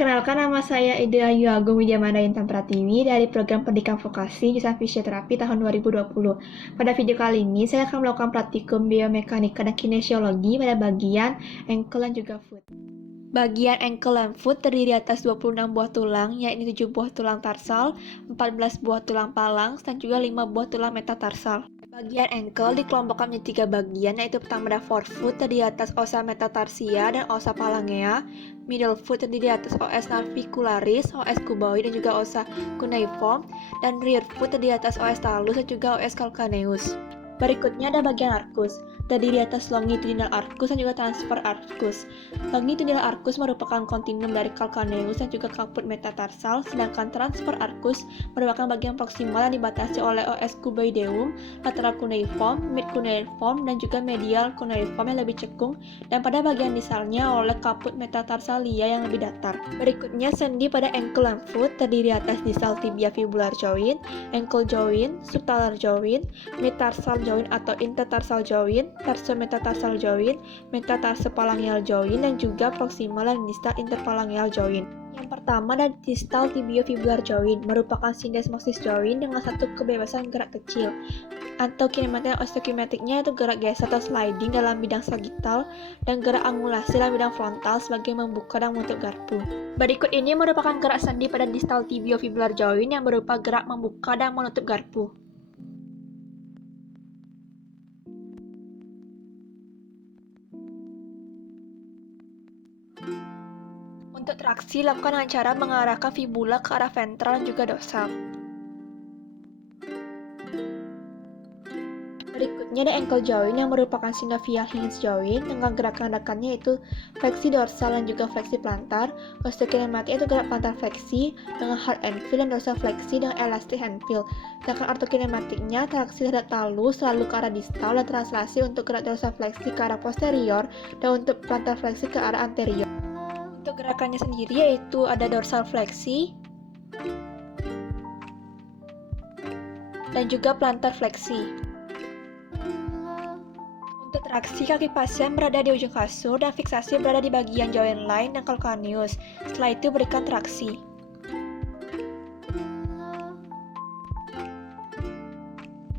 Perkenalkan, nama saya Ida Ayu Agung Widyamanda Intan Pratiwi dari program Pendidikan Vokasi Jurusan Fisioterapi tahun 2020. Pada video kali ini, saya akan melakukan praktikum biomekanika dan kinesiologi pada bagian ankle dan juga foot. Bagian ankle dan foot terdiri atas 26 buah tulang, yaitu 7 buah tulang tarsal, 14 buah tulang palang, dan juga 5 buah tulang metatarsal. Bagian ankle dikelompokkan menjadi 3 bagian, yaitu pertama ada forefoot terdiri atas osa metatarsia dan osa palangea, middle foot terdiri atas os navicularis, os cuboid dan juga osa cuneiform, dan rear foot terdiri atas os talus dan juga os calcaneus. Berikutnya ada bagian arcus, terdiri atas longitudinal arcus dan juga transfer arcus. Longitudinal arcus merupakan kontinum dari calcaneus dan juga caput metatarsal, sedangkan transfer arcus merupakan bagian proksimal yang dibatasi oleh os cuboideum, lateral cuneiform, mid cuneiform, dan juga medial cuneiform yang lebih cekung, dan pada bagian distalnya oleh caput metatarsalia yang lebih datar. Berikutnya sendi pada ankle and foot terdiri atas distal tibia fibular joint, ankle joint, subtalar joint, metatarsal joint atau intertarsal joint, tarsometatarsal joint, metatarsophalangeal joint, dan juga proximal dan distal interphalangeal joint. Yang pertama ada distal tibiofibular joint, merupakan syndesmosis joint dengan satu kebebasan gerak kecil. Atau kinematik dan osteokinetiknya itu gerak geser atau sliding dalam bidang sagittal dan gerak angulasi dalam bidang frontal sebagai membuka dan menutup garpu. Berikut ini merupakan gerak sendi pada distal tibiofibular joint yang berupa gerak membuka dan menutup garpu. Untuk traksi, lakukan dengan cara mengarahkan fibula ke arah ventral dan juga dorsal. Berikutnya ada ankle joint yang merupakan synovial hinge joint dengan gerakan-gerakannya yaitu fleksi dorsal dan juga fleksi plantar. Osteokinematik itu gerak plantar fleksi dengan hard and feel dan dorsal fleksi dengan elastic hand feel. Sedangkan ortokinematiknya traksi terhadap talus selalu ke arah distal dan translasi untuk gerak dorsal fleksi ke arah posterior dan untuk plantar fleksi ke arah anterior. Untuk gerakannya sendiri yaitu ada dorsal fleksi dan juga plantar fleksi. Untuk traksi, kaki pasien berada di ujung kasur dan fiksasi berada di bagian joint line dan calcaneus. Setelah itu berikan traksi.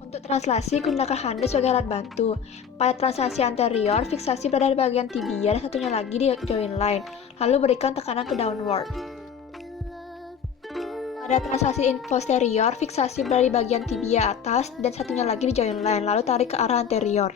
Untuk translasi, gunakan hande sebagai alat bantu. Pada translasi anterior, fiksasi berada di bagian tibia dan satunya lagi di joint line. Lalu berikan tekanan ke downward. Pada translasi posterior, fiksasi berada di bagian tibia atas dan satunya lagi di joint line. Lalu tarik ke arah anterior.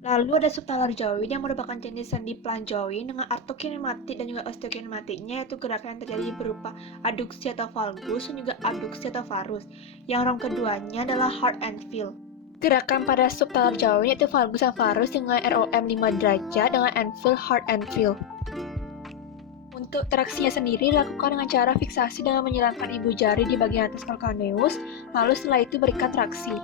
Lalu ada subtalar joint yang merupakan jenis sendi plan joint dengan artokinematik dan juga osteokinematiknya, yaitu gerakan yang terjadi berupa aduksi atau valgus dan juga abduksi atau varus. Yang rong keduanya adalah hard and feel. Gerakan pada subtalar joint yaitu valgus dan varus dengan ROM 5 derajat dengan and feel hard and feel. Untuk traksinya sendiri lakukan dengan cara fiksasi dengan menyilangkan ibu jari di bagian atas calcaneus, lalu setelah itu berikan traksi.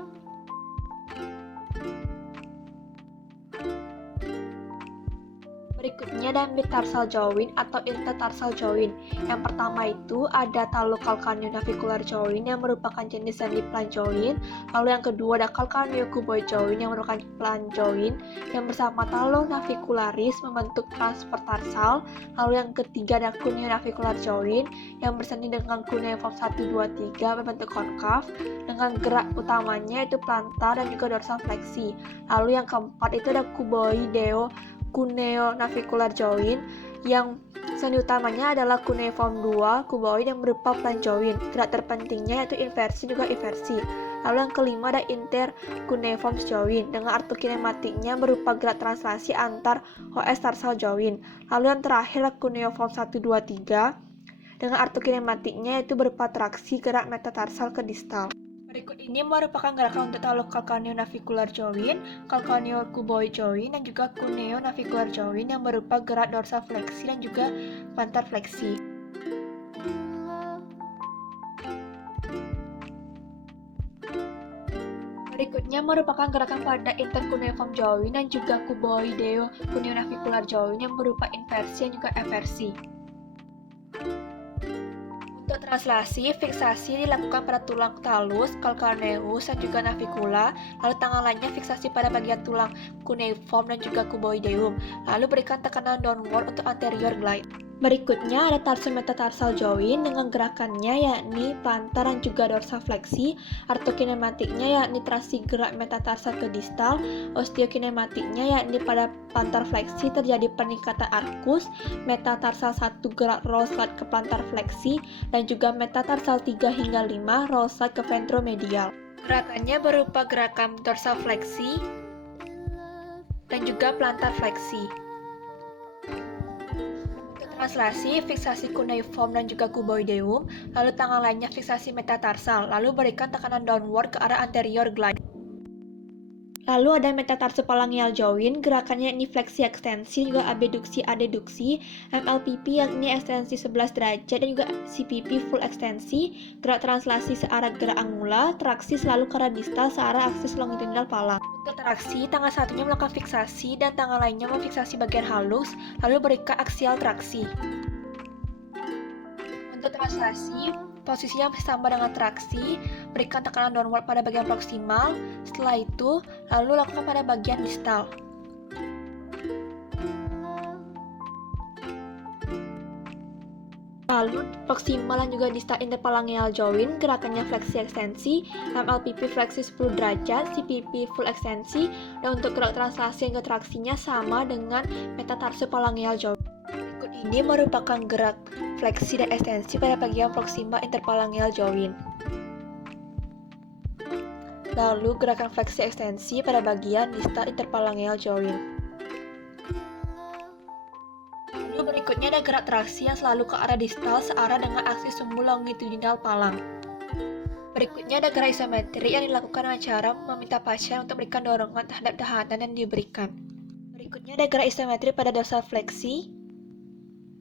Berikutnya ada mid-tarsal joint atau intertarsal joint. Yang pertama itu ada talo-calcaneonavicular joint yang merupakan jenis sendi plan joint. Lalu yang kedua ada calcaneo-cuboid joint yang merupakan plan joint yang bersama talo-navicularis membentuk transfer tarsal. Lalu yang ketiga ada cuneo-navicular joint yang bersanding dengan cuneiform 1, 2, 3 berbentuk konkav dengan gerak utamanya yaitu plantar dan juga dorsal fleksi. Lalu yang keempat itu ada cuboideo cuneo-navicular joint yang sendi utamanya adalah cuneiform 2 cuboid yang berupa plan joint. Gerak terpentingnya yaitu inversi juga eversi. Lalu yang kelima ada intercuneiform joint dengan artokinematiknya berupa gerak translasi antar os tarsal joint. Lalu yang terakhir adalah cuneiform 1, 2, 3 dengan artokinematiknya yaitu berupa traksi gerak metatarsal ke distal. Berikut ini merupakan gerakan untuk talo-calcaneonavicular joint, calcaneo-cuboid joint, dan juga cuneo-navicular joint yang berupa gerak dorsal fleksi dan juga plantar fleksi. Berikutnya merupakan gerakan pada intercuneiform joint dan juga cuboideo cuneo-navicular joint yang berupa inversi dan juga eversi. Untuk translasi, fiksasi dilakukan pada tulang talus, calcaneus, dan juga navikula, lalu tangan lainnya fiksasi pada bagian tulang cuneiform dan juga cuboideum, lalu berikan tekanan downward untuk anterior glide. Berikutnya ada tarsometatarsal joint dengan gerakannya yakni plantar dan juga dorsifleksi, artokinematiknya yakni traksi gerak metatarsal ke distal, osteokinematiknya yakni pada plantar fleksi terjadi peningkatan arkus, metatarsal 1 gerak roll slide ke plantar fleksi, dan juga metatarsal 3 hingga 5 roll slide ke ventromedial. Gerakannya berupa gerakan dorsal fleksi dan juga plantar fleksi. Translasi, fiksasi cuneiform dan juga cuboideum, lalu tangan lainnya fiksasi metatarsal, lalu berikan tekanan downward ke arah anterior glide. Lalu ada metatarsophalangeal joint, gerakannya ini fleksi ekstensi, juga abduksi adeduksi, MLPP yakni ekstensi 11 derajat, dan juga CPP full ekstensi, gerak translasi searah gerak angula, traksi selalu ke arah distal searah aksis longitudinal pala. Untuk traksi, tangan satunya melakukan fiksasi dan tangan lainnya memfiksasi bagian halus, lalu berikan aksial traksi. Untuk translasi, posisinya sama dengan traksi, berikan tekanan downward pada bagian proksimal, setelah itu, lalu lakukan pada bagian distal. Lalu, proksimal dan juga distal interphalangeal joint, gerakannya fleksi ekstensi, MLPP fleksi 10 derajat, CPP full ekstensi, dan untuk gerak translasi dan traksinya sama dengan metatarsophalangeal joint. Berikut ini merupakan gerak fleksi dan ekstensi pada bagian proksimal interphalangeal joint. Lalu gerakan fleksi ekstensi pada bagian distal interphalangeal joint. Lalu berikutnya ada gerak traksi yang selalu ke arah distal searah dengan aksis sumbu longitudinal palang. Berikutnya ada gerak isometri yang dilakukan dengan cara meminta pasien untuk memberikan dorongan terhadap tahanan yang diberikan. Berikutnya ada gerak isometri pada dorsal fleksi,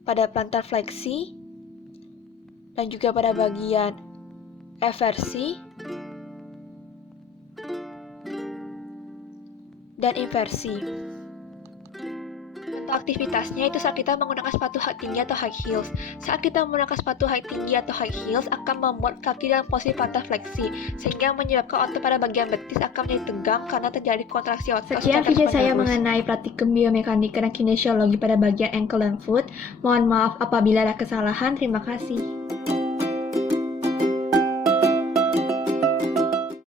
pada plantar fleksi, dan juga pada bagian eversi dan inversi. Untuk aktivitasnya itu saat kita menggunakan sepatu high tinggi atau high heels. Saat kita menggunakan sepatu high tinggi atau high heels akan membuat kaki dalam posisi plantar fleksi, sehingga menyebabkan otot pada bagian betis akan menjadi tegang karena terjadi kontraksi otot. Sekian video saya mengenai praktikum biomekanika dan kinesiologi pada bagian ankle dan foot. Mohon maaf apabila ada kesalahan. Terima kasih.